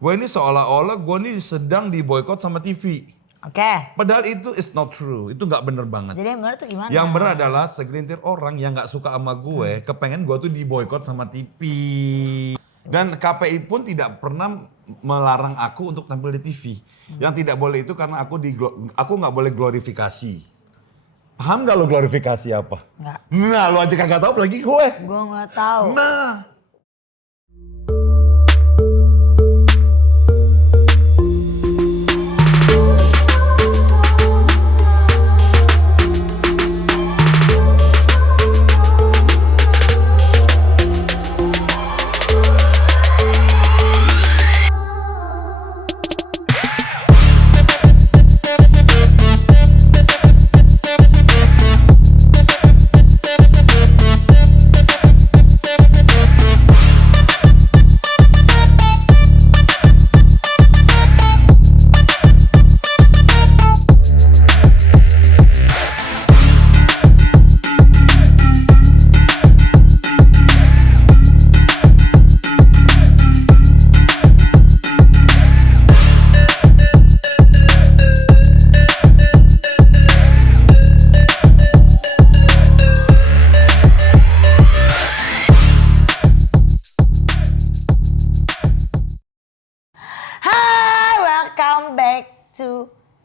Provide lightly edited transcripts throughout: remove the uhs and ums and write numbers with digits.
gue ini seolah-olah gue ini sedang diboykot sama TV. Oke. Padahal itu is not true, itu nggak bener banget. Jadi yang benar tuh gimana? Yang benar adalah segelintir orang yang nggak suka sama gue, kepengen gue tuh diboykot sama TV. Dan KPI pun tidak pernah melarang aku untuk tampil di TV. Yang tidak boleh itu karena aku nggak boleh glorifikasi. Paham nggak lo glorifikasi apa? Nggak. Nah, lo aja kagak tahu apalagi gue. Gue nggak tahu. Nah.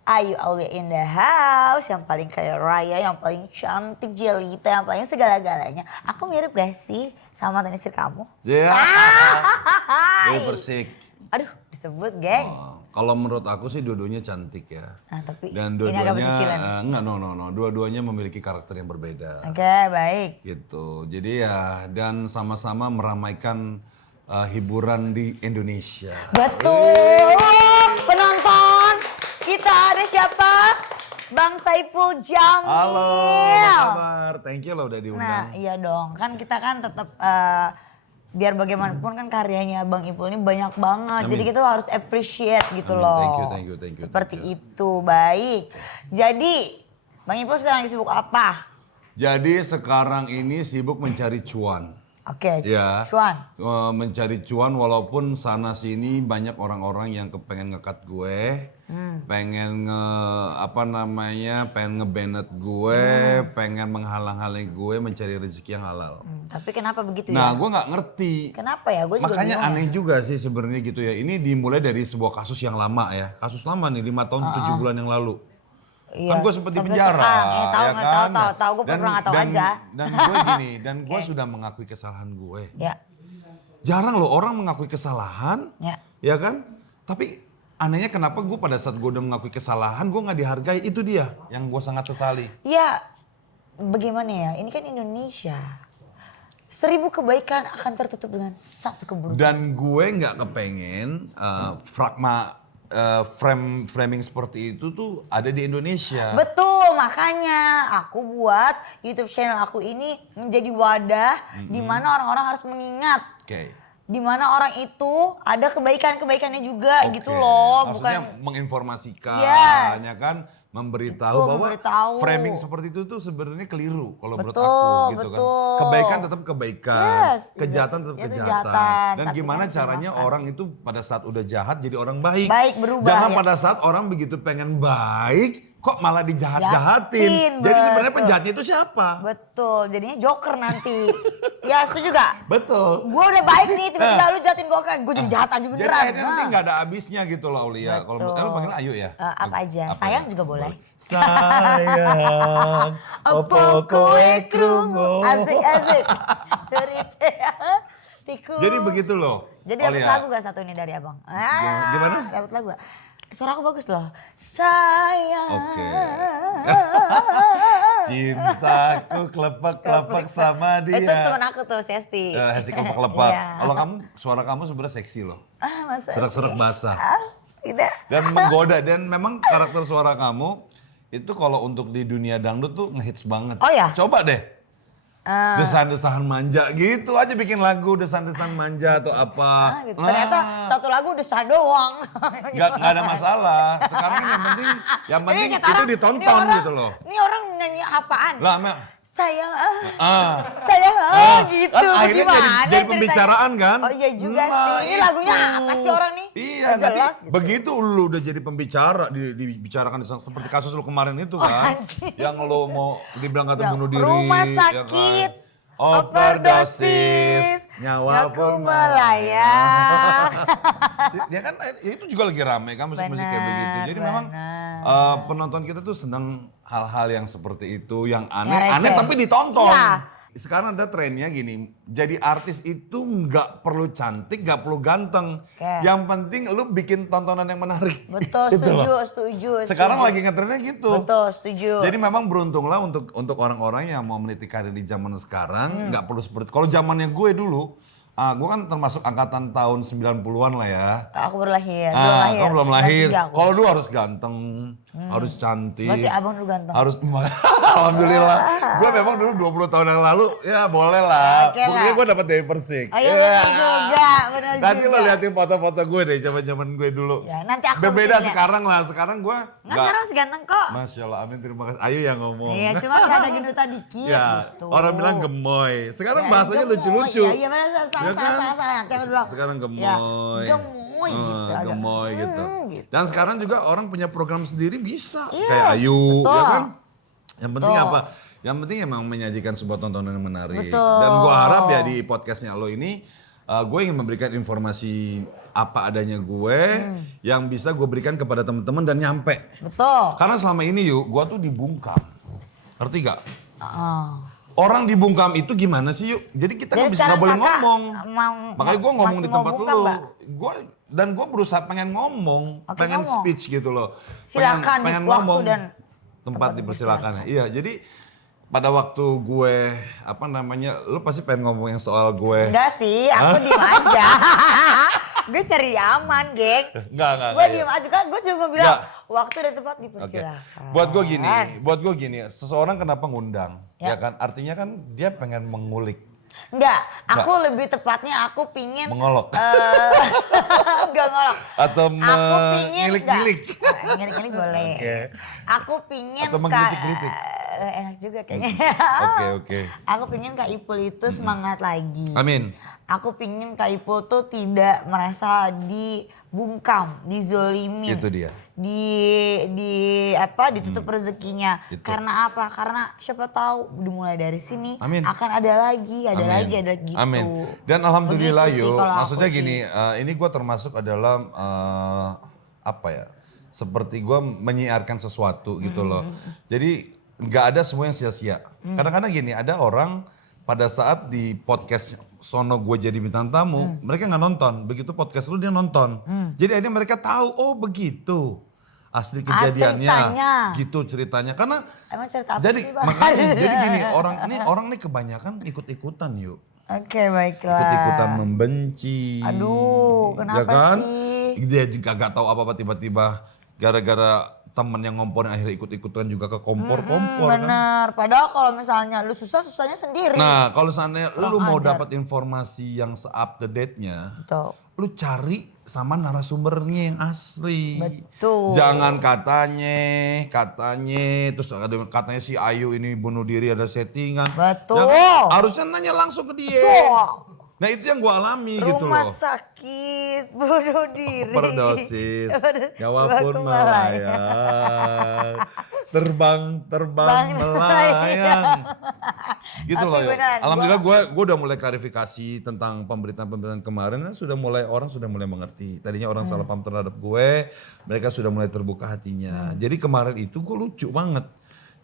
Ayu Aulia in the house, yang paling kaya raya, yang paling cantik jelita, yang paling segala-galanya. Aku mirip gak sih sama mantan istri kamu? Iya. Dewi Persik. Aduh, disebut geng. Kalau menurut aku sih dua-duanya cantik ya. Nah, tapi dan ini agak dua-duanya bersicilan. enggak, no. Dua-duanya memiliki karakter yang berbeda. Oke, baik. Gitu. Jadi ya dan sama-sama meramaikan hiburan di Indonesia. Betul. Penonton, kita ada siapa? Bang Saipul Jamil. Halo, apa kabar? Thank you loh udah diundang. Nah, iya dong. Kan kita kan tetap biar bagaimanapun kan karyanya Bang Ipul ini banyak banget. Amin. Jadi kita harus appreciate gitu Amin. loh. Thank you. Seperti itu, baik. Jadi, Bang Ipul sedang sibuk apa? Jadi sekarang ini sibuk mencari cuan. Oke, Ya. cuan. Mencari cuan walaupun sana sini banyak orang-orang yang kepengen ngekat gue, pengen pengen ngebanet gue, pengen menghalang-halangi gue mencari rezeki yang halal. Tapi kenapa begitu Nah, ya? gue nggak ngerti. Kenapa ya? Gue juga Makanya bingung aneh ya. juga sih sebenarnya gitu ya. Ini dimulai dari sebuah kasus yang lama ya. Kasus lama nih, 5 tahun 7 bulan yang lalu. Iya. Kan gue sempat di Sampai penjara, sekarang, ya, tahu, ya nggak kan? tahu. Gue pernah nggak tahu aja. Dan gue gini, dan gue sudah mengakui kesalahan gue. Ya, Jarang loh orang mengakui kesalahan, ya. ya kan? Tapi anehnya kenapa gue pada saat gue udah mengakui kesalahan, gue nggak dihargai. Itu dia yang gue sangat sesali. Ya, bagaimana ya? Ini kan Indonesia. 1000 kebaikan akan tertutup dengan 1 keburukan. Dan gue nggak kepengen framing seperti itu tuh ada di Indonesia. Betul, makanya aku buat YouTube channel aku ini menjadi wadah di mana orang-orang harus mengingat. Oke. Di mana orang itu ada kebaikan-kebaikannya juga gitu Oke. loh, Maksudnya bukan menginformasikan, Yes. ya kan? Memberitahu Betul, bahwa memberitahu. framing seperti itu tuh sebenarnya keliru kalau menurut Betul, aku gitu kan. betul. Kebaikan tetap kebaikan, Yes, kejahatan tetap itu kejahatan. kejahatan, Dan tapi gimana kan bisa caranya dimaafkan. orang itu pada saat udah jahat jadi orang baik. Baik, berubah, Jangan ya. pada saat orang begitu pengen baik kok malah Jahatin, dijahat-jahatin. Jadi sebenarnya betul. penjahatnya itu siapa? betul, jadinya joker nanti. Ya setuju gak? Betul. Gue udah baik nih, tiba-tiba lu jahatin gue kan, gue jadi jahat aja Jadi beneran. akhirnya nanti nggak ada habisnya gitu loh Aulia. Kalau Betul. lu panggil Ayu ya? Apa aja, sayang juga boleh. Sayang, Apa kowe krungu? Asik. Cerita. Tikus. Jadi begitu loh. Jadi dapat Aulia. lagu gak satu ini dari abang? Gimana? Dapat lagu gak? Suara aku bagus loh. Sayang. Oke. Cintaku kelepek-kelepek sama dia. Itu teman aku tuh, Sesti. Hesti kelepek-kelepek. Iya. Kalau kamu, suara kamu sebenarnya seksi loh. Masa Serak-serak sih? basah. Tidak. Dan menggoda. Dan memang karakter suara kamu itu kalau untuk di dunia dangdut tuh ngehits banget. Oh ya? Coba deh. Desahan-desahan manja gitu aja bikin lagu desahan-desahan manja atau apa. Gitu. Ternyata satu lagu udah sah doang. Nggak ada masalah. Sekarang yang penting Jadi kata itu orang, ditonton ini orang- gitu loh. Ini orang nyanyi apaan? Lah, Mel. Sayang Ah. gitu. Kan akhirnya Gimana jadi ceritanya? pembicaraan kan? Oh iya juga Nah, sih. Ini lagunya itu. apa sih orang nih? Iya, Iya, nggak jelas nanti gitu. begitu lu udah jadi pembicara, dibicarakan seperti kasus lu kemarin itu kan. anjing. Yang lu mau dibilang kata Ya, bunuh diri. rumah ya sakit, kan? Overdosis, nyawa pun melayang. Dia kan itu juga lagi rame kan musik-musik kayak begitu. Jadi memang penonton kita tuh senang hal-hal yang seperti itu, yang aneh receh. tapi ditonton. Iya. Sekarang ada trennya gini, jadi artis itu nggak perlu cantik, nggak perlu ganteng. Oke. Yang penting lu bikin tontonan yang menarik. Betul, Gitu loh. setuju. Sekarang lagi ngetrennya gitu. Betul, setuju. Jadi memang beruntunglah untuk orang-orang yang mau meniti karir di zaman sekarang, nggak perlu seperti kalau zamannya gue dulu, gue kan termasuk angkatan tahun 90-an lah ya. Aku baru lahir, belum lahir. Kau belum lahir. 93 aku. Kalau dulu harus ganteng, harus cantik. Berarti abang dulu ganteng. Harus, alhamdulillah. Gue memang dulu 20 tahun yang lalu, ya boleh lah. Oke Pokoknya lah. gue dapet dari Persik. Oh iya benar juga. Nanti lo liatin foto-foto gue deh, zaman gue dulu. Ya, nanti aku Berbeda bisa lihat. sekarang lah, sekarang gue Nggak sekarang seganteng kok. Masya Allah, amin, terima kasih. Ayo yang ngomong. Iya, cuma nggak ada gendutan dikit Ya, gitu. orang bilang gemoy. Sekarang Ya, bahasanya gemoy. lucu-lucu. Iya benar, Ya salah. Nanti aku bilang. Sekarang gemoy. Ya, gemoy gitu. agak, Gemoy gitu. gitu. Dan sekarang juga orang punya program sendiri bisa. Yes, Kayak Ayu, betul. ya kan? Yang penting Betul. apa? Yang penting emang menyajikan sebuah tontonan yang menarik. Betul. Dan gua harap ya di podcastnya lo ini, gue ingin memberikan informasi apa adanya gue yang bisa gue berikan kepada teman-teman dan nyampe. Betul. Karena selama ini gue tuh dibungkam. Ngerti gak? Oh. Orang dibungkam itu gimana sih yuk? Jadi kita Jadi nggak sekarang boleh kakak ngomong. mau- Makanya gue ngomong masih di mau tempat bungkam, lu. Mbak? Gue berusaha pengen ngomong, Oke, pengen ngomong. speech gitu loh. Silakan di waktu dan tempat dipersilakan. Iya, jadi pada waktu gue lu pasti pengen ngomong yang soal gue. Enggak sih, aku diem aja. Gue cari aman, geng. Enggak. Gue diem aja kan, gue cuma bilang Nggak. waktu dan tempat Oke. dipersilakan. Buat gue gini, seseorang kenapa ngundang? Ya. Ya kan, artinya kan dia pengen mengulik, Enggak, aku lebih tepatnya aku pingin mengolok. enggak ngolok. Atau Aku pingin mengilik-gilik. Ngilik-ngilik boleh. Oke. Aku pingin Atau menggelitik-gelitik. enak juga kayaknya. Oke. Aku pingin Kak Ipul itu semangat lagi. Amin. Aku pingin Kak Ipul tuh tidak merasa dibungkam, dizolimin. Itu dia. Ditutup rezekinya. Itu. Karena apa? Karena siapa tahu dimulai dari sini Amin. akan ada lagi gitu. Amin. Dan alhamdulillah Begitu sih yuk, kalau aku maksudnya sih. gini, ini gue termasuk adalah seperti gue menyiarkan sesuatu gitu loh. Jadi nggak ada semua yang sia-sia. Kadang-kadang gini, ada orang pada saat di podcast sono gue jadi bintang tamu, mereka nggak nonton. Begitu podcast lu dia nonton. Jadi akhirnya mereka tahu, oh begitu asli kejadiannya, ceritanya. gitu ceritanya. Karena Emang cerita apa jadi sih, Bang? makanya jadi gini, orang nih kebanyakan ikut-ikutan yuk. Oke, baiklah. Ikut-ikutan membenci. Aduh, kenapa ya kan? sih? Dia juga gak tahu apa-apa tiba-tiba gara-gara temen yang ngomporin akhirnya ikut-ikutan juga ke kompor-kompor kan. Bener, padahal kalau misalnya lu susahnya sendiri. Nah, kalau seandainya lu mau ajar. dapat informasi yang se-up to date-nya, Betul. lu cari sama narasumbernya yang asli. Betul. Jangan katanya, terus katanya si Ayu ini bunuh diri ada settingan. Betul. Ya kan? Harusnya nanya langsung ke dia. Betul. Nah itu yang gua alami gitu loh. Rumah sakit, bunuh diri. Overdosis, nyawa pun Baku melayang. Terbang melayang. Gitu Tapi loh ya. beneran, Alhamdulillah gue udah mulai klarifikasi tentang pemberitaan-pemberitaan kemarin. Orang sudah mulai mengerti. Tadinya orang salah paham terhadap gue, mereka sudah mulai terbuka hatinya. Jadi kemarin itu gue lucu banget.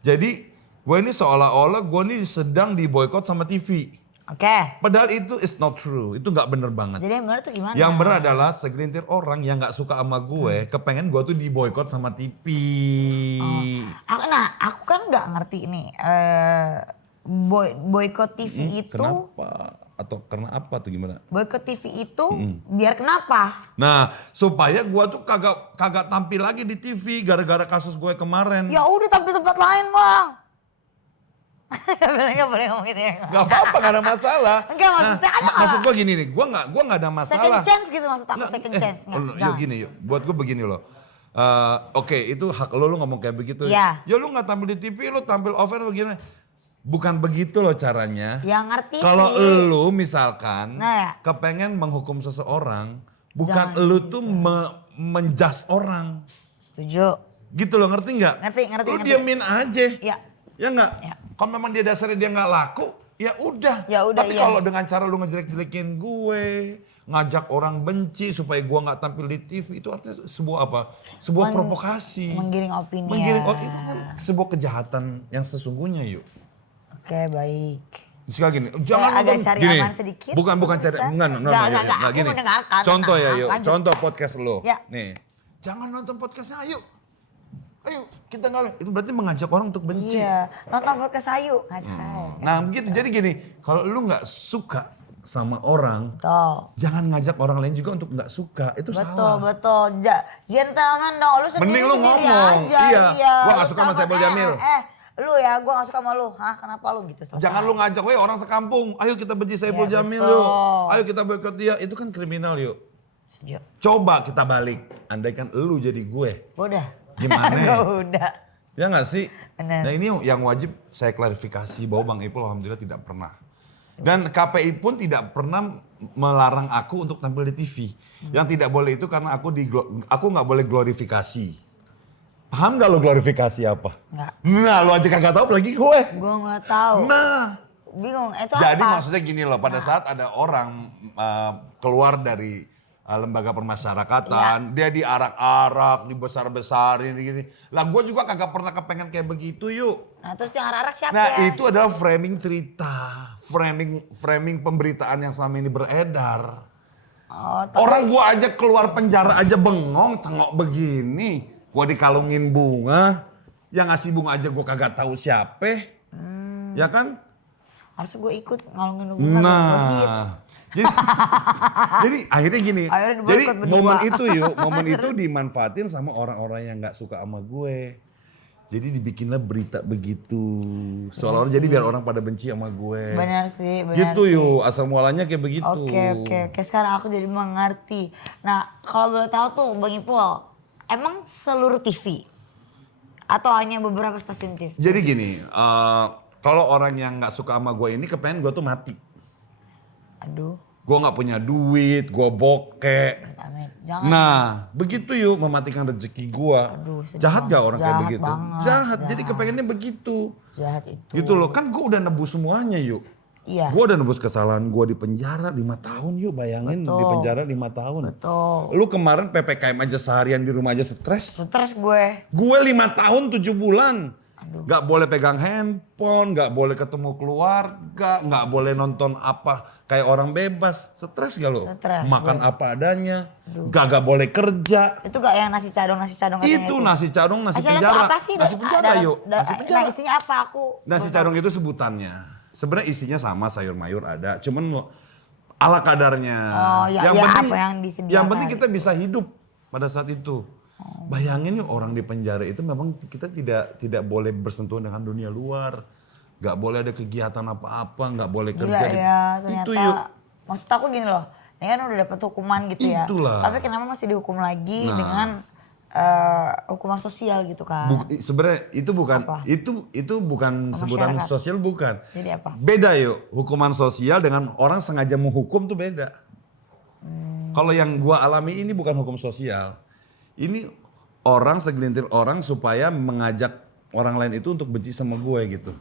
Jadi gue ini seolah-olah gue ini sedang diboykot sama TV. Oke. Padahal itu is not true, itu nggak bener banget. Jadi yang bener tuh gimana? Yang bener adalah segelintir orang yang nggak suka sama gue, kepengen gue tuh diboykot sama TV. Aku kan nggak ngerti nih. Boykot TV itu. Kenapa? Atau karena apa tuh gimana? Boykot TV itu biar kenapa? Nah, supaya gue tuh kagak tampil lagi di TV gara-gara kasus gue kemarin. Ya udah tampil tempat lain, Bang. Gak boleh ngomong gitu ya. Gak apa-apa, gak ada masalah. Enggak, maksudnya ada nggak? maksud gue gini nih, gue gak ada masalah. Second chance gitu maksud aku, Nggak, second chance. Nggak, yuk jangan. gini yuk, buat gue begini loh. Oke, itu hak lo ngomong kayak begitu. Iya. Ya lu gak tampil di TV, lu tampil off air begini. Bukan begitu loh caranya. Ya ngerti Kalau sih. lu misalkan Nah, ya. kepengen menghukum seseorang, Bukan Jangan lu tuh menjudge orang. Setuju. Gitu loh, ngerti nggak? Ngerti. Lu diamin aja. Iya. Ya nggak? Ya. Kalau memang dia dasarnya dia nggak laku, ya udah. Ya udah, Tapi iya. kalau dengan cara lu ngejelek-jelekin gue, ngajak orang benci supaya gue nggak tampil di TV, itu artinya sebuah apa? Sebuah provokasi. Menggiring opini. Menggiring opini itu kan sebuah kejahatan yang sesungguhnya yuk. Oke, baik. Sekali gini, Saya jangan agak nonton cari gini. aman sedikit, Bukan cari, bisa? enggak, Enggak, aku gini. mendengarkan, Contoh ya tenang, yuk, lanjut. contoh podcast lo. Ya. Nih, jangan nonton podcastnya, ayo. Ayo, kita nggak, itu berarti mengajak orang untuk benci. Iya, nonton podcast Ayu. Ngajak. Nah begitu, jadi gini, kalau lu nggak suka sama orang, Betul. jangan ngajak orang lain juga untuk nggak suka, itu Betul, salah. betul. Gentleman dong, lu Mending sendiri lu sendiri ngomong, aja. iya. Gua nggak Lu suka sama takut, Saipul Jamil. Lu ya, gua gak suka sama lu. Hah, kenapa lu gitu? Selesai. Jangan lu ngajak, weh orang sekampung, ayo kita benci Saipul Ya, Jamil betul. yuk. Ayo kita boikot dia, itu kan kriminal yuk. Setuju. Coba kita balik, andai kan lu jadi gue. Udah. Gimana? Udah. Ya nggak sih? Bener. Nah ini yang wajib saya klarifikasi bahwa Bang Ipul alhamdulillah tidak pernah. Dan KPI pun tidak pernah melarang aku untuk tampil di TV. Yang tidak boleh itu karena aku nggak boleh glorifikasi. Paham nggak lo glorifikasi apa? Nggak. Nah lo aja kagak tahu apalagi gue. Gua gak tahu. Nah. Bingung, itu Jadi apa? maksudnya gini loh, pada saat ada orang keluar dari lembaga permasyarakatan, dia diarak-arak, dibesar-besarin gitu. Lah gue juga kagak pernah kepengen kayak begitu yuk. Nah terus yang arak-arak siapa Nah ya? itu adalah framing cerita, framing pemberitaan yang selama ini beredar. Oh, tapi Orang gua aja keluar penjara aja bengong, cengok begini. Gua dikalungin bunga, yang ngasih bunga aja gua kagak tahu siapa. Ya kan? harusnya gue ikut ngalungin lu bunga buat hits. Nah, jadi akhirnya gini. Akhirnya diboikot Jadi berdua. momen itu dimanfaatin sama orang-orang yang nggak suka sama gue. Jadi dibikinlah berita begitu. Seolah-olah jadi biar orang pada benci sama gue. Benar sih, benar Gitu sih. yuk, asal mualanya kayak begitu. Oke. Sekarang aku jadi mengerti. Nah, kalau boleh tahu tuh Bang Ipul, emang seluruh TV? Atau hanya beberapa stasiun TV? Jadi gini, kalau orang yang nggak suka sama gue ini kepengen gue tuh mati. Aduh, Gue nggak punya duit, gue bokek. amit. Jangan. Nah, begitu yuk mematikan rezeki gue. Aduh, sedih Jahat gak banget. orang kayak Jahat begitu? banget, Jahat. Jadi jahat. kepengennya begitu. Jahat itu. Gitu loh, kan gue udah nebus semuanya yuk. Iya. Gue udah nebus kesalahan gue di penjara 5 tahun yuk, bayangin Betul. di penjara 5 tahun. Betul. Lu kemarin PPKM aja seharian di rumah aja stres. Stres gue. Gue 5 tahun 7 bulan. Gak boleh pegang handphone, gak boleh ketemu keluarga, gak boleh nonton apa kayak orang bebas. Stres gak lo? Stres, Makan gue. apa adanya, gak boleh kerja. Itu gak yang nasi cadong katanya Itu nasi cadung, nasi Nasi cadong penjara. itu apa sih? Nasi penjara yuk, nasi penjara. Nah isinya apa aku? Nasi cadung itu sebutannya. Sebenarnya isinya sama, sayur mayur ada, cuman ala kadarnya. Oh, ya, apa yang disediakan. Yang penting kita bisa hidup pada saat itu. Bayangin yuk orang di penjara itu memang kita tidak boleh bersentuhan dengan dunia luar. Gak boleh ada kegiatan apa-apa, gak boleh Gila kerja. ya, ternyata. Itu yuk. Maksud aku gini loh, ini kan udah dapet hukuman gitu ya. Itulah. Tapi kenapa masih dihukum lagi Nah. dengan hukuman sosial gitu kan? Sebenarnya itu bukan Apa? itu bukan sebutan Masyarakat. sosial, bukan. Jadi apa? Beda yuk, hukuman sosial dengan orang sengaja menghukum tuh beda. Kalau yang gua alami ini bukan hukum sosial. Ini segelintir orang supaya mengajak orang lain itu untuk benci sama gue gitu.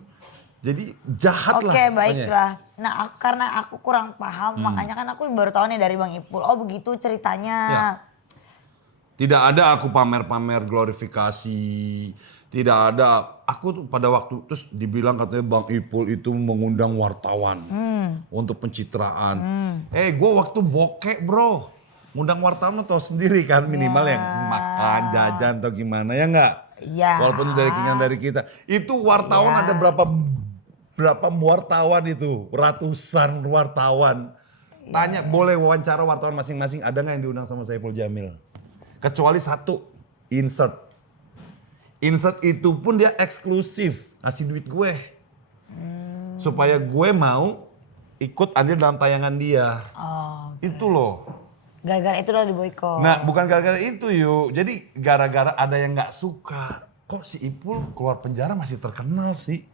Jadi jahat lah. Oke, pokoknya. baiklah. Nah, karena aku kurang paham, makanya kan aku baru tahu nih dari Bang Ipul. Oh, begitu ceritanya. Ya. Tidak ada aku pamer-pamer glorifikasi. Tidak ada. Aku tuh pada waktu terus dibilang katanya Bang Ipul itu mengundang wartawan untuk pencitraan. Gue waktu bokek bro. Ngundang wartawan lo tau sendiri kan minimal yang makan, jajan atau gimana ya nggak? Iya. Walaupun itu dari keinginan dari kita. Itu wartawan ada berapa wartawan itu? Ratusan wartawan. Tanya boleh wawancara wartawan masing-masing ada nggak yang diundang sama Saipul Jamil? Kecuali satu, insert. Insert itu pun dia eksklusif, ngasih duit gue. Supaya gue mau ikut andil dalam tayangan dia. Oh, Itu loh. gara-gara itu udah diboykot. Nah bukan gara-gara itu yuk, jadi gara-gara ada yang nggak suka. Kok si Ipul keluar penjara masih terkenal sih?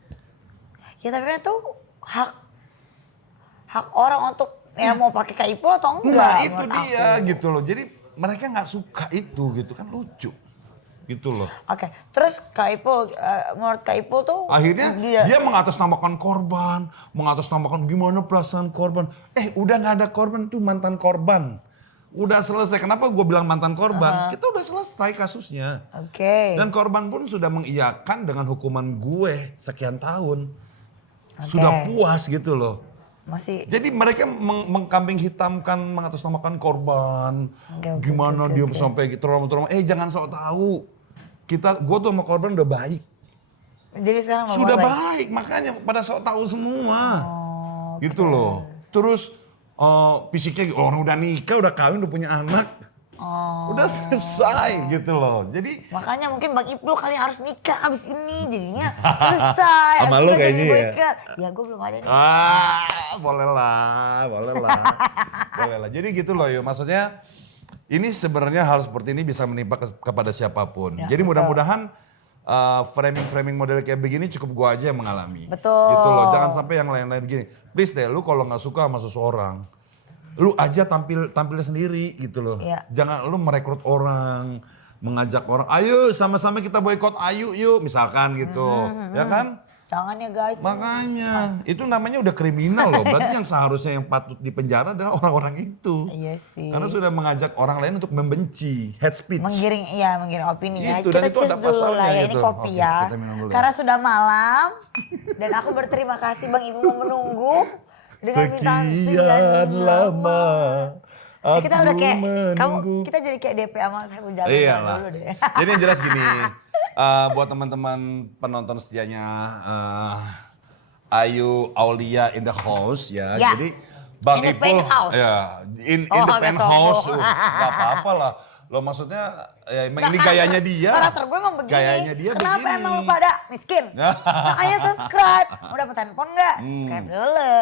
Ya tapi kan itu hak orang untuk ya mau pakai Kak Ipul atau enggak? Nah itu menurut dia aku. gitu loh. Jadi mereka nggak suka itu gitu kan, lucu gitu loh. Oke, terus Kak Ipul, menurut Kak Ipul tuh Akhirnya dia mengatasnamakan korban, mengatasnamakan gimana perasaan korban. Udah nggak ada korban, itu mantan korban. Udah selesai. Kenapa gue bilang mantan korban? Kita udah selesai kasusnya. Oke. Dan korban pun sudah mengiyakan dengan hukuman gue sekian tahun. Oke. Sudah puas gitu loh. Masih Jadi mereka mengkambing hitamkan, mengatasnamakan korban. Oke, Gimana oke, dia oke. sampai gitu, trauma-trauma. Jangan sok tahu. Gue tuh sama korban udah baik. jadi sekarang mau Sudah balik. baik, makanya pada sok tahu semua. Oh, Gitu loh. Terus fisiknya orang udah nikah, udah kawin, udah punya anak. Oh. Udah selesai gitu loh. Jadi Makanya mungkin Bang Ipul kali harus nikah abis ini jadinya selesai. Sama Abis lu itu jadi kayaknya ya? boycott. Ya gue belum ada nih. boleh lah. Boleh lah. Jadi gitu loh yuk, maksudnya ini sebenarnya hal seperti ini bisa menimpa kepada siapapun. Ya, Jadi betul. mudah-mudahan framing model kayak begini cukup gua aja yang mengalami. Betul. Gitu loh, jangan sampai yang lain-lain begini. Please deh, lu kalau nggak suka sama seseorang, lu aja tampil sendiri gitu loh. Iya. Jangan lu merekrut orang, mengajak orang, ayo sama-sama kita boykot Ayu yuk, misalkan gitu. Ya kan? Jangan ya guys. Makanya, itu namanya udah kriminal loh. Berarti yang seharusnya yang patut dipenjara adalah orang-orang itu. Iya sih. Karena sudah mengajak orang lain untuk membenci, hate speech. Menggiring opini ya. Itu, Kita dan itu cheers ada dulu pasalnya lah ya. Ini gitu. kopi Oke, ya. kita minum dulu ya. Karena sudah malam dan aku berterima kasih Bang Ibu mau menunggu dengan bintang Sekian lama aku kita udah kayak menunggu. kita jadi kayak DP sama saya Jamin Iyalah. dulu deh. Jadi yang jelas gini, buat teman-teman penonton setianya Ayu Aulia in the house ya. Ya. Jadi Bang In the Ipul penthouse. ya in Oh, the agak penthouse, sombong. nggak apa-apa lah. Lo maksudnya ya emang ini gayanya dia. Karakter gue emang begini. Gayanya dia Kenapa begini. emang lu pada miskin? Makanya subscribe. Mau dapet handphone nggak? Subscribe dulu.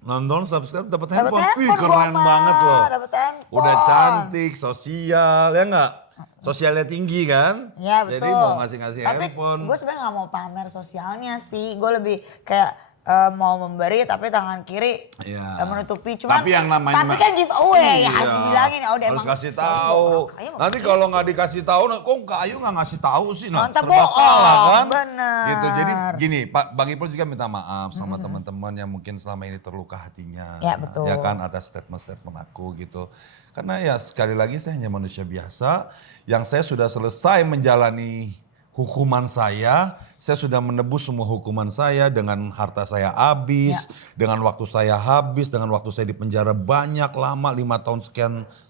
Nonton, subscribe, dapat Dapet handphone. Wih, handphone keren gua mah, banget loh. dapet handphone. Udah cantik, sosial, ya nggak? Sosialnya tinggi kan? Iya betul. Jadi mau ngasih-ngasih Tapi handphone. gue sebenarnya nggak mau pamer sosialnya sih. Gue lebih kayak mau memberi tapi tangan kiri Iya. menutupi. Cuman Tapi yang namanya tapi kan giveaway ya harus Iya. dibilangin. Oh, dia harus emang kasih sombong. tahu. Orang kaya mah Nanti begitu. kalau nggak dikasih tahu, kok Kak Ayu nggak ngasih tahu sih? Nah, Mantap, serba bohong. salah kan? Bener. Gitu. Jadi gini, Pak Bang Ipul juga minta maaf sama teman-teman yang mungkin selama ini terluka hatinya. Ya, betul. Ya kan atas statement-statement aku gitu. Karena ya sekali lagi saya hanya manusia biasa yang saya sudah selesai menjalani hukuman saya sudah menebus semua hukuman saya dengan harta saya habis, dengan waktu saya habis, dengan waktu saya di penjara banyak lama 5 tahun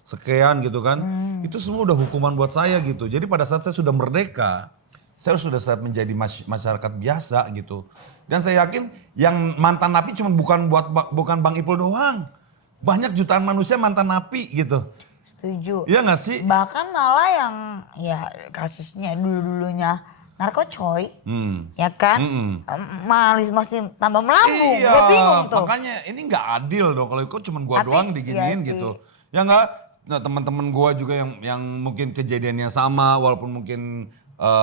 sekian gitu kan. Itu semua udah hukuman buat saya gitu. Jadi pada saat saya sudah merdeka, saya sudah saat menjadi masyarakat biasa gitu. Dan saya yakin yang mantan napi cuma bukan Bang Ipul doang. Banyak jutaan manusia mantan napi gitu. Setuju. Iya gak sih? Bahkan malah yang ya kasusnya dulu-dulunya narkocoy. Ya kan? Malis masih tambah melambung. Iya, Gue bingung tuh. makanya ini nggak adil dong kalau kok cuma gua Tapi, doang diginiin iya sih. gitu. Ya nggak, nah, teman-teman gua juga yang mungkin kejadiannya sama walaupun mungkin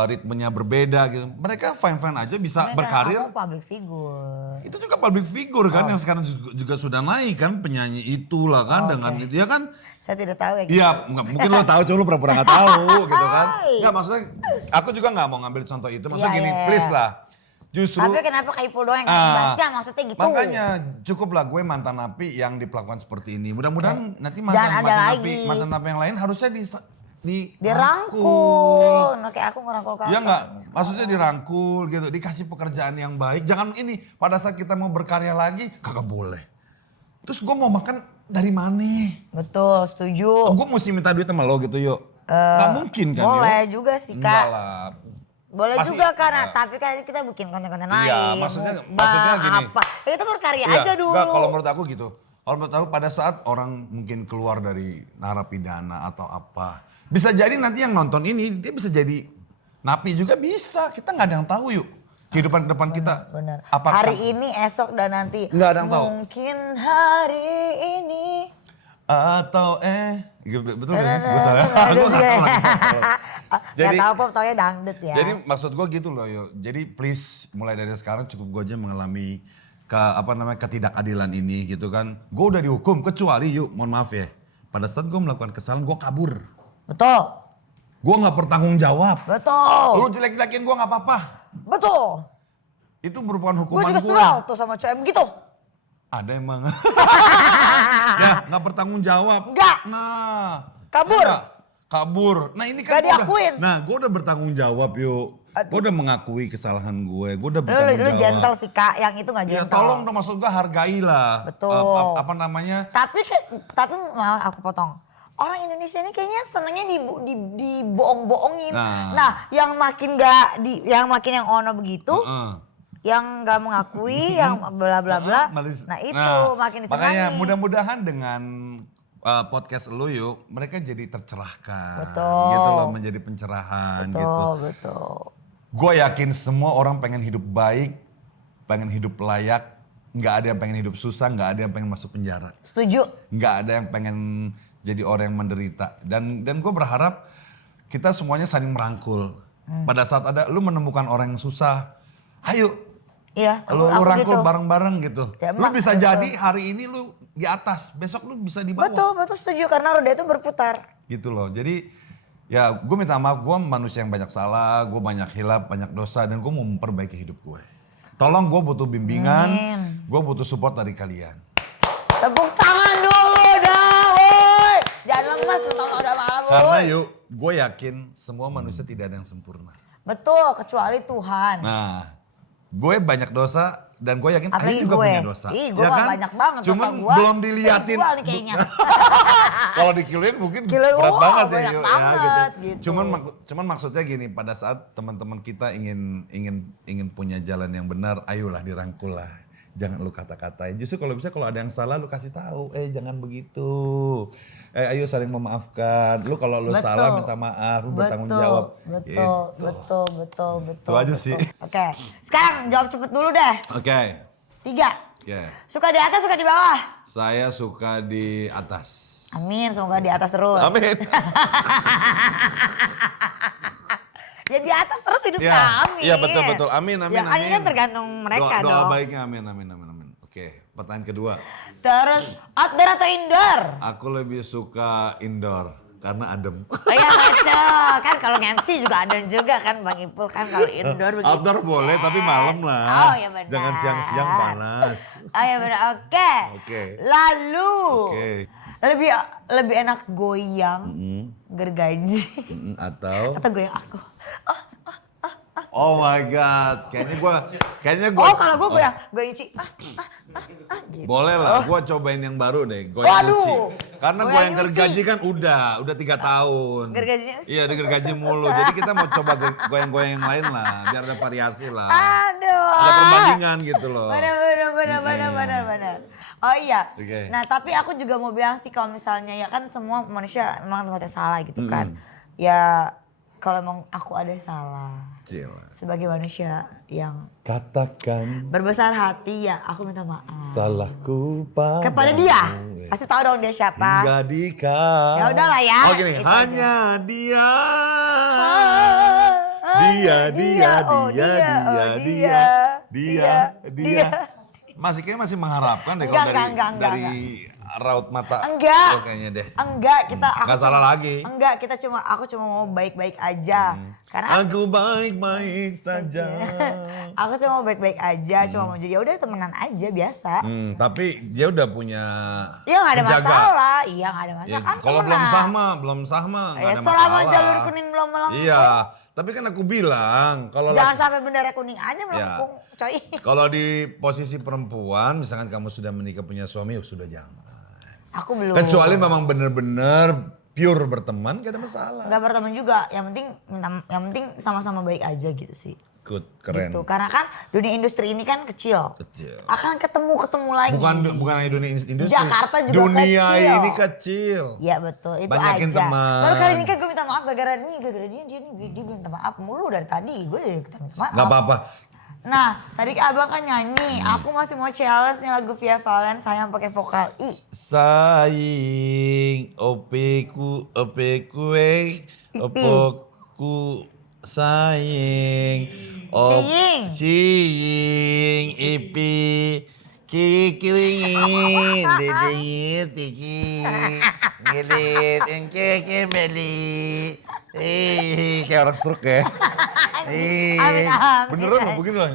ritmenya berbeda gitu. Mereka fine-fine aja bisa Mereka berkarir. Aku public figure. Itu juga public figure kan yang sekarang juga sudah naik kan, penyanyi itulah kan dengan itu ya kan. Saya tidak tahu ya. Iya, mungkin lo tahu, cuma lo pura-pura nggak tahu gitu kan. Hai. Nggak, maksudnya aku juga nggak mau ngambil contoh itu. Maksudnya Iya, gini, iya, please iya. lah. Justru Tapi kenapa Kak Ipul doang yang bahasnya maksudnya gitu. makanya cukup lah gue mantan napi yang diperlakukan seperti ini. Mudah-mudahan nanti Jangan ada lagi. mantan napi yang lain harusnya dirangkul. Nah, kayak aku ngerangkul kakak. Ya enggak, maksudnya dirangkul gitu, dikasih pekerjaan yang baik. Jangan ini pada saat kita mau berkarya lagi kagak boleh. Terus gue mau makan dari mana? Betul, setuju. Gue mesti minta duit sama lo gitu yuk. Gak mungkin kan Boleh yuk? juga sih Enggak Kak. lah. Boleh Pasti- juga karena tapi kan kita bikin konten-konten lain. Iya, maksudnya mukbang, gini. apa. Ya kita berkarya Iya, aja dulu. enggak, kalau menurut aku gitu. Kalau menurut aku pada saat orang mungkin keluar dari narapidana atau apa. Bisa jadi nanti yang nonton ini dia bisa jadi napi juga bisa. Kita nggak ada yang tahu yuk. Kehidupan ke depan kita. Bener. Apakah Hari ini, esok dan nanti. Nggak ada yang tahu. Mungkin hari ini. atau betul nggak sih? Gue salah. Gua nggak tahu lagi. Gak Jadi- tau pop, taunya dangdut ya. Jadi maksud gue gitu loh yuk. Jadi please mulai dari sekarang cukup gue aja mengalami ketidakadilan ini gitu kan. Gue udah dihukum kecuali mohon maaf ya. Pada saat gue melakukan kesalahan gue kabur. Betul. Gue nggak bertanggung jawab. Betul. Lu jelek-jelekin gue nggak apa-apa. Betul. Itu merupakan Gue hukuman juga gue. sebel tuh sama cewek begitu. Ada emang. Ya nggak bertanggung jawab. Enggak. Nah. Kabur. Enggak. Kabur. Nah ini kan Gak diakuin. gue udah bertanggung jawab yuk. Gue udah mengakui kesalahan gue. Gue udah Lu bertanggung jawab. gentle sih Kak, yang itu gak Ya gentle. tolong dong maksud gue hargailah. Betul. Apa namanya? Tapi maaf aku potong. Orang Indonesia ini kayaknya senengnya dibohong-bohongin. Nah, yang makin yang ono begitu, yang gak mengakui, yang bla bla bla. Nah itu makin disenangi. Makanya mudah-mudahan dengan podcast lu yuk, mereka jadi tercerahkan. Betul. Gitu loh, menjadi pencerahan gitu. Betul. Gue yakin semua orang pengen hidup baik, pengen hidup layak. Nggak ada yang pengen hidup susah, nggak ada yang pengen masuk penjara. Setuju. Nggak ada yang pengen jadi orang yang menderita. Dan gue berharap kita semuanya saling merangkul. Pada saat lu menemukan orang yang susah, ayo. Iya, Lu aku rangkul gitu. bareng-bareng gitu. Ya, Lu bisa betul. jadi hari ini lu di atas, besok lu bisa di bawah. Betul setuju karena roda itu berputar. Gitu loh. Jadi ya gue minta maaf, gue manusia yang banyak salah, gue banyak hilap, banyak dosa, dan gue mau memperbaiki hidup gue. Tolong, gue butuh bimbingan, gue butuh support dari kalian. Tepuk tangan dulu dah, woi. Jangan lemas, tolong udah malam, woi. Karena yuk, gue yakin semua manusia tidak ada yang sempurna. Betul, kecuali Tuhan. Nah, gue banyak dosa dan gue yakin Apalagi Ayu juga gue. punya dosa. Ih, gue mah banyak banget dosa Cuman gue. belum diliatin. Jual nih kayaknya. Kalau dikiluin mungkin Kiluin, berat wah, banget ya, banyak Yu, banget, gitu. Cuman maksudnya gini, pada saat teman-teman kita ingin punya jalan yang benar, ayolah dirangkul lah. Jangan lu kata-katain. Justru kalau bisa kalau ada yang salah lu kasih tahu, jangan begitu. Ayo saling memaafkan. Lu kalau lu salah minta maaf, lu bertanggung jawab. Betul. Itu aja sih. Oke, sekarang jawab cepet dulu deh. Oke. 3. Oke. Suka di atas, suka di bawah? Saya suka di atas. Amin, semoga di atas terus. Amin. Ya di atas terus hidup Ya, kami. iya betul. Amin. Ya kan ini kan tergantung mereka doa dong. baiknya amin. Oke, pertanyaan kedua. Terus outdoor atau indoor? Aku lebih suka indoor karena adem. Oh iya betul, kan kalau MC juga ada juga kan Bang Ipul kan kalau indoor begitu. Outdoor boleh tapi malam lah. Oh iya benar. Jangan siang-siang panas. Oh iya benar, oke. Oke. Lalu, Oke. lebih enak goyang gergaji Atau atau goyang aku? oh my god, kayaknya gua Oh kalau gue goyang Ci. Gitu. boleh lah, gua cobain yang baru deh, goyang Waduh. Uci. Karena Goyang goyang Uci. gergaji kan udah 3 tahun. Gergajinya Iya, ada gergaji mulu. Jadi kita mau coba goyang-goyang yang lain lah, biar ada variasi lah. Aduh. Ada perbandingan gitu loh. Benar. Oh iya. Oke. Nah tapi aku juga mau bilang sih kalau misalnya ya kan semua manusia memang tempatnya salah gitu kan. Ya kalau emang aku ada salah. Gila. Sebagai manusia yang Katakan berbesar hati ya aku minta maaf. salahku padamu. Kepada dia. Pasti tahu dong dia siapa. Hingga dikau. Ya udahlah ya. Oh gini, Itu hanya dia. Dia. Masih mengharapkan deh kalau dari raut mata. Enggak. Oh, kayaknya deh. Enggak, Nggak salah lagi. Enggak, aku cuma mau baik-baik aja. Karena Aku baik-baik saja. aku cuma mau baik-baik aja, cuma mau jadi ya udah temenan aja biasa. Tapi dia udah punya Iya nggak ada penjaga. masalah, iya nggak ada Ya, masalah kan kalau temenan. belum sah mah nggak Ya ada selama masalah. jalur kuning belum melengkung. Iya, tapi kan aku bilang kalau Jangan sampai bendera kuning aja melengkung, coy. kalau di posisi perempuan, misalkan kamu sudah menikah punya suami, sudah jangan. Aku belum. Kecuali memang bener-bener pure berteman, gak ada masalah. Nggak berteman juga, yang penting sama-sama baik aja gitu sih. Good, keren. Gitu. Karena kan dunia industri ini kan kecil. Kecil. Akan ketemu lagi. Bukan hanya dunia industri. Jakarta juga dunia kecil. ini kecil. Iya betul, itu Banyakin aja. teman. Baru kali ini kan gue minta maaf gara-gara dia minta maaf mulu dari tadi. Gue jadi minta maaf. Gak apa-apa. Nah, tadi abang kan nyanyi. Aku masih mau challenge nih lagu Via Valen sayang pakai vokal I. Saying opeku opoku saying Siying. siying ipi Kikilingin, dedengit, tiki, ngelit, keke beli. Kayak orang stroke ya. Amin. Beneran loh begini loh.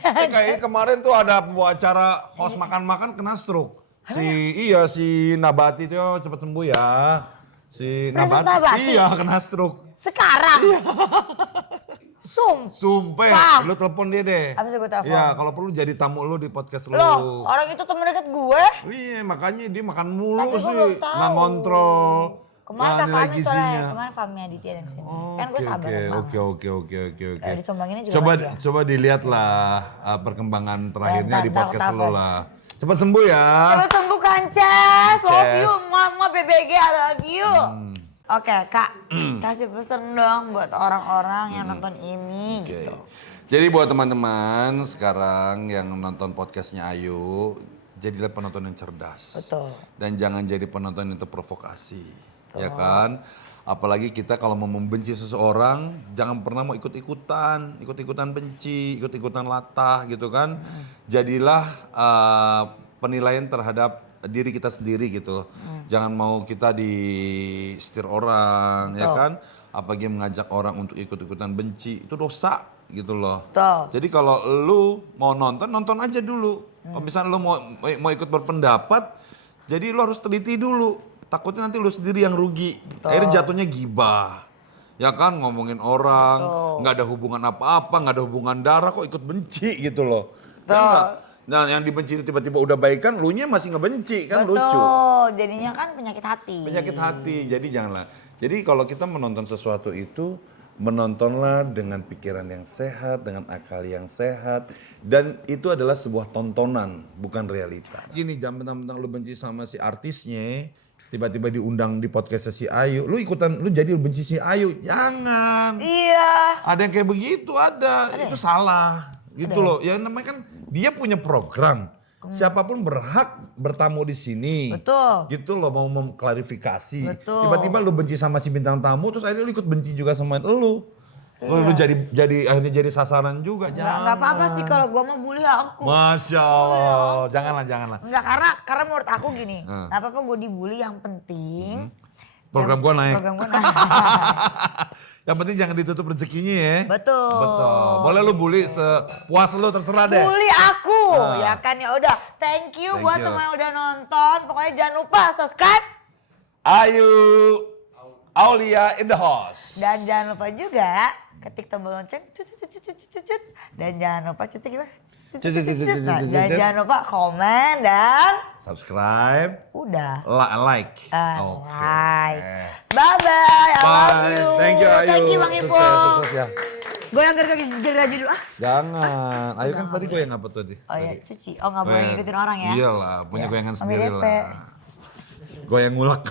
Kayaknya kemarin tuh ada acara host makan-makan kena stroke. Si Nabati tuh cepet sembuh ya. Si Princess Nabati? Iya kena stroke. Sekarang? Sumpah, lu telepon dia deh. Abis itu gue telepon. Iya, kalau perlu jadi tamu lu di podcast lu. Loh, orang itu temen deket gue. Iya, makanya dia makan mulu Tapi gue sih. belum tahu. Nggak ngontrol. Kemarin Kak nilai Fahmi soalnya, gizinya. kemarin Fahmi Aditya dan sini. Oh, Kan gue sabar banget. Oke. Disombanginnya juga Coba banyak ya. coba dilihat lah perkembangan terakhirnya di Ntar podcast aku lu telepon. lah. Cepat sembuh ya. Cepat sembuh Kancas, love you, Kancas. mama BBG, I love you. Oke Kak, kasih pesan dong buat orang-orang yang nonton ini Oke. gitu. Jadi buat teman-teman sekarang yang nonton podcastnya Ayu, jadilah penonton yang cerdas. Betul. Dan jangan jadi penonton yang terprovokasi, ya kan? Apalagi kita kalau mau membenci seseorang, jangan pernah mau ikut-ikutan benci, ikut-ikutan latah gitu kan. Jadilah penilaian terhadap diri kita sendiri gitu. Jangan mau kita disetir orang, ya kan? Apalagi mengajak orang untuk ikut-ikutan benci, itu dosa gitu loh. Betul. Jadi kalau lu mau nonton aja dulu. Kalau misalnya lu mau ikut berpendapat, jadi lu harus teliti dulu. Takutnya nanti lu sendiri yang rugi. Akhirnya jatuhnya gibah. Ya kan ngomongin orang, nggak ada hubungan apa-apa, nggak ada hubungan darah kok ikut benci gitu loh. Kan nggak? Nah yang dibenci itu tiba-tiba udah baikan, lu nya masih ngebenci kan lucu. Betul, jadinya kan penyakit hati. Penyakit hati, jadi janganlah. Jadi kalau kita menonton sesuatu itu, menontonlah dengan pikiran yang sehat, dengan akal yang sehat. Dan itu adalah sebuah tontonan, bukan realita. Gini, jangan mentang-mentang lu benci sama si artisnya, tiba-tiba diundang di podcast si Ayu, lu jadi benci si Ayu, jangan. Iya. Ada yang kayak begitu, ada. Itu salah. Gitu loh. Ya namanya kan dia punya program. Siapapun berhak bertamu di sini. Betul. Gitu loh mau klarifikasi. Betul. Tiba-tiba lu benci sama si bintang tamu terus akhirnya lu ikut benci juga sama lu. Lu jadi akhirnya jadi sasaran juga. Enggak apa-apa sih kalau gua mah bully aku. Masya Allah. Janganlah. Enggak, karena menurut aku gini, nggak apa-apa gue dibully, yang penting Program gua naik. program gue naik. Yang penting jangan ditutup rezekinya ya. Betul. Boleh lu bully sepuas lu terserah deh. Bully aku, ya kan, ya udah. Thank you Thank buat you. semua yang udah nonton. Pokoknya jangan lupa subscribe Ayu Aulia in the house. dan jangan lupa juga ketik tombol lonceng. Cut. Dan jangan lupa gimana? Nah, dan jangan lupa komen dan Subscribe, udah. like. Like. Bye-bye. I love you. Thank you Ayu. Thank you Bang Ipul. Sukses ya. Gue yang gergaji dulu ah. Jangan. Ayu kan tadi goyang apa tadi? Oh iya, cuci. Oh nggak boleh ngikutin orang ya? Iyalah, punya Ya, goyangan ambil sendiri DP. lah. Goyang ngulak.